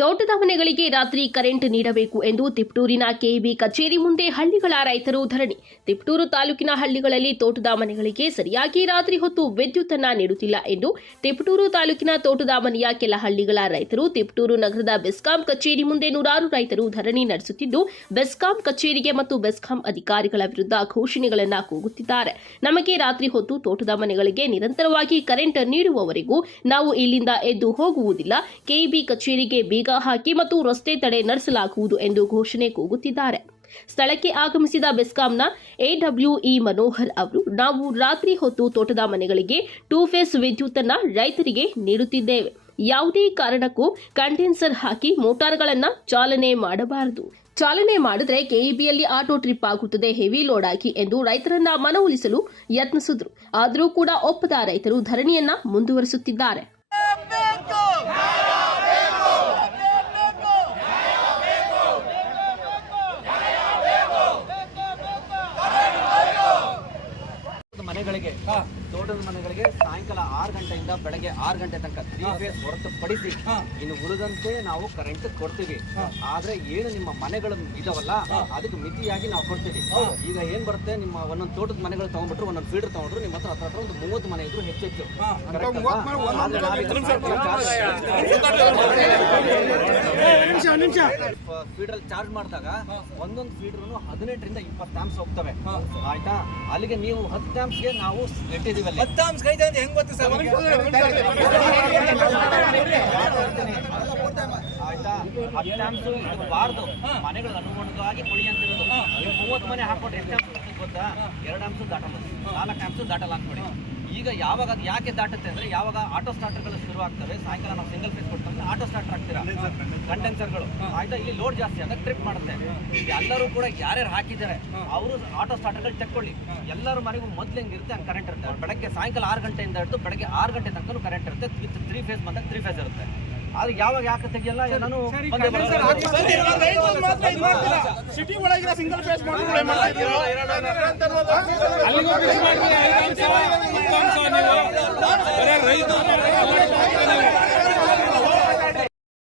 ತೋಟದ ಮನೆಗಳಿಗೆ ರಾತ್ರಿ ಕರೆಂಟ್ ನೀಡಬೇಕು ಎಂದು ತಿಪಟೂರಿನ ಕೆಇಬಿ ಕಚೇರಿ ಮುಂದೆ ಹಳ್ಳಿಗಳ ರೈತರು ಧರಣಿ. ತಿಪಟೂರು ತಾಲೂಕಿನ ಹಳ್ಳಿಗಳಲ್ಲಿ ತೋಟದ ಮನೆಗಳಿಗೆ ಸರಿಯಾಗಿ ರಾತ್ರಿ ಹೊತ್ತು ವಿದ್ಯುತ್ ಅನ್ನು ನೀಡುತ್ತಿಲ್ಲ ಎಂದು ತಿಪಟೂರು ತಾಲೂಕಿನ ತೋಟದ ಮನೆಯ ಕೆಲ ಹಳ್ಳಿಗಳ ರೈತರು ತಿಪಟೂರು ನಗರದ ಬೆಸ್ಕಾಂ ಕಚೇರಿ ಮುಂದೆ ನೂರಾರು ರೈತರು ಧರಣಿ ನಡೆಸುತ್ತಿದ್ದು, ಬೆಸ್ಕಾಂ ಕಚೇರಿಗೆ ಮತ್ತು ಬೆಸ್ಕಾಂ ಅಧಿಕಾರಿಗಳ ವಿರುದ್ಧ ಘೋಷಣೆಗಳನ್ನು ಕೂಗುತ್ತಿದ್ದಾರೆ. ನಮಗೆ ರಾತ್ರಿ ಹೊತ್ತು ತೋಟದ ಮನೆಗಳಿಗೆ ನಿರಂತರವಾಗಿ ಕರೆಂಟ್ ನೀಡುವವರೆಗೂ ನಾವು ಇಲ್ಲಿಂದ ಎದ್ದು ಹೋಗುವುದಿಲ್ಲ. ಕೆಇಬಿ ಕಚೇರಿಗೆ ಬೀಗ ಹಾಕಿ ಮತ್ತು ರಸ್ತೆ ತಡೆ ನಡೆಸಲಾಗುವುದು ಎಂದು ಘೋಷಣೆ ಕೂಗುತ್ತಿದ್ದಾರೆ. ಸ್ಥಳಕ್ಕೆ ಆಗಮಿಸಿದ ಬೆಸ್ಕಾಂನ ಎಡಬ್ಲ್ಯೂಇ ಮನೋಹರ್ ಅವರು, ನಾವು ರಾತ್ರಿ ಹೊತ್ತು ತೋಟದ ಮನೆಗಳಿಗೆ 2 ಫೇಸ್ ವಿದ್ಯುತ್ ಅನ್ನು ರೈತರಿಗೆ ನೀಡುತ್ತಿದ್ದೇವೆ. ಯಾವುದೇ ಕಾರಣಕ್ಕೂ ಕಂಡೆನ್ಸರ್ ಹಾಕಿ ಮೋಟಾರ್ಗಳನ್ನು ಚಾಲನೆ ಮಾಡಬಾರದು. ಚಾಲನೆ ಮಾಡಿದ್ರೆ ಕೆಇಬಿಯಲ್ಲಿ ಆಟೋ ಟ್ರಿಪ್ ಆಗುತ್ತದೆ ಹೆವಿ ಲೋಡ್ ಆಗಿ ಎಂದು ರೈತರನ್ನ ಮನವೊಲಿಸಲು ಯತ್ನಿಸಿದ್ರು. ಆದರೂ ಕೂಡ ಒಪ್ಪದ ರೈತರು ಧರಣಿಯನ್ನ ಮುಂದುವರಿಸುತ್ತಿದ್ದಾರೆ. ಮನೆಗಳಿಗೆ ತೋಟದ ಮನೆಗಳಿಗೆ ಸಾಯಂಕಾಲ 6 ಗಂಟೆಯಿಂದ ಬೆಳಗ್ಗೆ 6 ಗಂಟೆ ತನಕ 3 ಫೇಸ್ ಹೊರತುಪಡಿಸಿ ಇನ್ನು ಉಳಿದಂತೆ ನಾವು ಕರೆಂಟ್ ಕೊಡ್ತೀವಿ. ಆದ್ರೆ ಏನು ನಿಮ್ಮ ಮನೆಗಳು ಇದಾವಲ್ಲ ಅದಕ್ಕೆ ಮಿತಿಯಾಗಿ ನಾವು ಕೊಡ್ತೀವಿ. ಈಗ ಏನ್ ಬರುತ್ತೆ, ನಿಮ್ಮ ಒಂದೊಂದು ತೋಟದ ಮನೆಗಳು ತಗೊಂಡ್ಬಿಟ್ರು, ಒಂದೊಂದು ಫೀಡರ್ ತಗೊಂಡ್ರು, ನಿಮ್ಮ ಹತ್ರ ಒಂದು 30 ಮನೆ ಇದ್ರು ಹೆಚ್ಚು ಫೀಡರ್ ಚಾರ್ಜ್ ಮಾಡಿದಾಗ ಒಂದೊಂದು ಫೀಡರ್ 18 ರಿಂದ 20 ಆಂಪ್ಸ್ ಹೋಗ್ತವೆ. ಆಯ್ತಾ, ಅಲ್ಲಿಗೆ ನೀವು 10 ಆಂಪ್ಸ್ಗೆ ನಾವು ಇಟ್ಟಿದ್ದೀವಿ. 10 ಆಂಪ್ಸ್ ಕೈದೆ ಅಂತ ಹೆಂಗ್ ಗೊತ್ತಾ ಸರ್? ಆಯ್ತಾ, 10 ಆಂಪ್ಸ್ ಬಾರ್ದು ಮನೆಗಳು ಅನುಗುಣವಾಗಿ ಕೊಡಿ ಅಂತಿರೋದು. ನೀವು 30 ಮನೆ ಹಾಕೊಂಡ್ರೆ ಎಷ್ಟು ಆಂಪ್ಸ್ ಗೊತ್ತಾ? 2 ಆಂಪ್ಸ್ ದಾಟಲ್ಲ, 4 ಆಂಪ್ಸ್ ದಾಟಲ್ಲ ಅನ್ಕೊಡಿ. ಈಗ ಯಾವಾಗ ಅದು ಯಾಕೆ ದಾಟುತ್ತೆ ಅಂದ್ರೆ, ಯಾವಾಗ ಆಟೋ ಸ್ಟಾರ್ಟರ್ಗಳು ಶುರು ಆಗ್ತವೆ, ಸಾಯಂಕಾಲ ನಾವು ಸಿಂಗಲ್ ಫೇಸ್ ಕೊಡ್ತಂದ್ರೆ ಆಟೋ ಸ್ಟಾರ್ಟರ್ ಆಗ್ತೀರಾ, ಕಂಡೆನ್ಸರ್ಗಳು. ಆಯ್ತಾ, ಇಲ್ಲಿ ಲೋಡ್ ಜಾಸ್ತಿ ಆದಾಗ ಟ್ರಿಪ್ ಮಾಡುತ್ತೆ. ಎಲ್ಲರೂ ಕೂಡ ಯಾರ್ಯಾರು ಹಾಕಿದ್ದಾರೆ ಅವರು ಆಟೋ ಸ್ಟಾರ್ಟರ್ಗಳು ತೆಕ್ಕೊಳ್ಳಿ. ಎಲ್ಲರೂ ಮನೆಗೂ ಮೊದ್ಲು ಹೆಂಗಿರುತ್ತೆ ಹಂಗೆ ಕರೆಂಟ್ ಇರುತ್ತೆ. ಬೆಳಗ್ಗೆ ಸಾಯಂಕಾಲ 6 ಗಂಟೆಯಿಂದ ಹಿಡಿದು ಬೆಳಗ್ಗೆ 6 ಗಂಟೆ ತನಕ ಕರೆಂಟ್ ಇರುತ್ತೆ. ವಿತ್ 3 ಫೇಸ್ ಬಂದಾಗ 3 ಫೇಸ್ ಇರುತ್ತೆ. ಆದ್ರೆ ಯಾವಾಗ ಯಾಕೆ ತೆಗಿಯಲ್ಲ, ನಾನು ಸಿಟಿ ಒಳಗಿರೋ ಸಿಂಗಲ್ ಫೇಸ್ ರೈತ